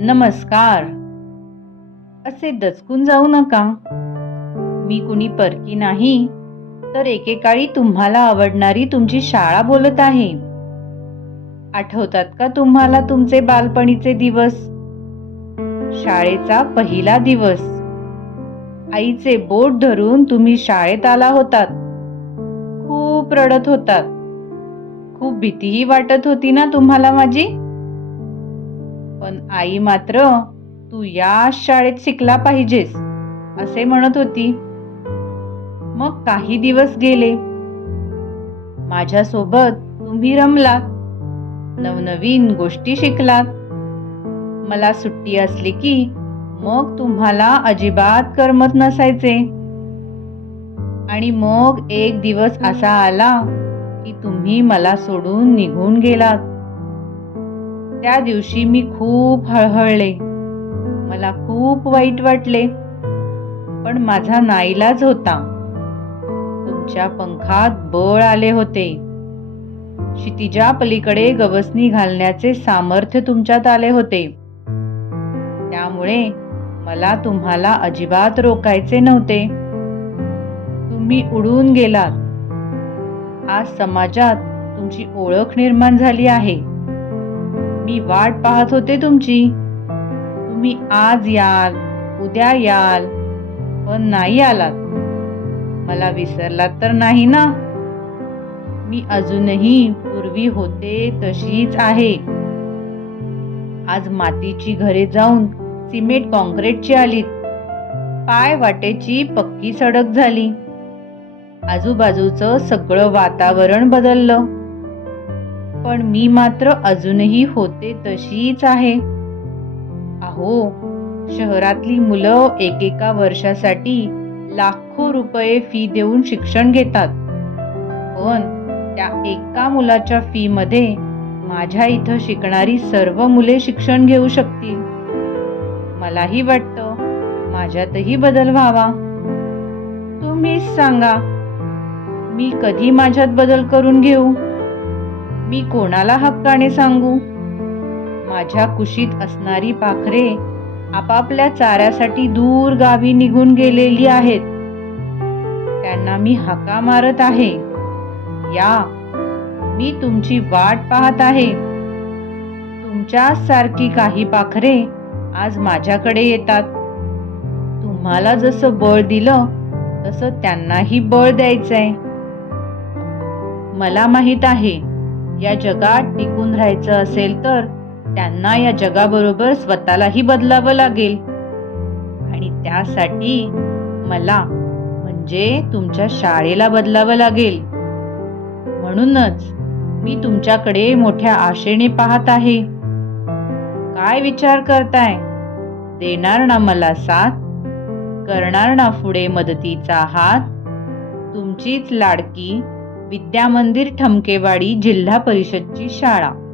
नमस्कार. असे दचकून जाऊ नका. मी कुणी परकी नाही तर एकेकाळी तुम्हाला आवडणारी तुमची शाळा बोलत आहे. आठवतात का तुम्हाला तुमचे बालपणीचे दिवस? शाळेचा पहिला दिवस. आईचे बोट धरून तुम्ही शाळेत आला होतात. खूप रडत होतात. खूप भीतीही वाटत होती ना तुम्हाला माझी? पण आई मात्र तू या शाळेत शिकला पाहिजेस असे म्हणत होती. मग काही दिवस गेले. माझ्यासोबत तुम्ही रमलात. नवनवीन गोष्टी शिकलात. मला सुट्टी असली की मग तुम्हाला अजिबात करमत नसायचे. आणि मग एक दिवस असा आला की तुम्ही मला सोडून निघून गेलात. त्या दिवशी मी खूप हळहळले. मला खूप वाईट वाटले. पण माझा नाईलाज होता. तुमच्या पंखात बळ आले होते. क्षितिजा पलीकडे गवसणी घालण्याचे सामर्थ्य तुमच्यात आले होते. त्यामुळे मला तुम्हाला अजिबात रोकायचे नव्हते. तुम्ही उडून गेलात. आज समाजात तुमची ओळख निर्माण झाली आहे. मी वाट पाहत होते तुमची. तुम्ही आज याल उद्या याल पण नाही आलात. मला विसरलात तर नाही ना? मी अजूनही पूर्वी होते तशीच आहे. आज मातीची घरे जाऊन सिमेंट कॉन्क्रीटची आलीत. पाय वाटेची पक्की सडक झाली. आजूबाजूचं सगळं वातावरण बदललं. पण मी मात्र अजूनही होते तशीच आहे. अहो शहरातली मुलं एकेका वर्षासाठी लाखो रुपये फी देऊन शिक्षण घेतात. पण त्या एका मुलाच्या फी मध्ये माझ्या इथं शिकणारी सर्व मुले शिक्षण घेऊ शकतील. मलाही वाटतं माझ्यातही बदल व्हावा. तुम्हीच सांगा मी कधी माझ्यात बदल करून घेऊ? मी कोणाला हक्काने सांगू? माझ्या कुशीत असणारी पाखरे आपापल्या चाऱ्यासाठी दूर गावी निघून गेलेली आहेत. त्यांना मी हाका मारत आहे. या मी तुमची वाट पाहत आहे. तुमच्या सारखी काही पाखरे आज माझ्याकडे येतात. तुम्हाला जसं बळ दिलं तसं त्यांनाही बळ द्यायचंय. मला माहीत आहे या जगात टिकून राहायचं असेल तर त्यांना या जगाबरोबर स्वतःलाही बदलावं लागेल. आणि त्यासाठी मला म्हणजे तुमच्या शाळेला बदलावं लागेल. म्हणूनच मी तुमच्याकडे मोठ्या आशेने पाहत आहे. काय विचार करताय? देणार ना मला साथ? करणार ना पुढे मदतीचा हात? तुमचीच लाडकी विद्यामंदिर ठमकेवाडी जिल्हा परिषदची शाळा.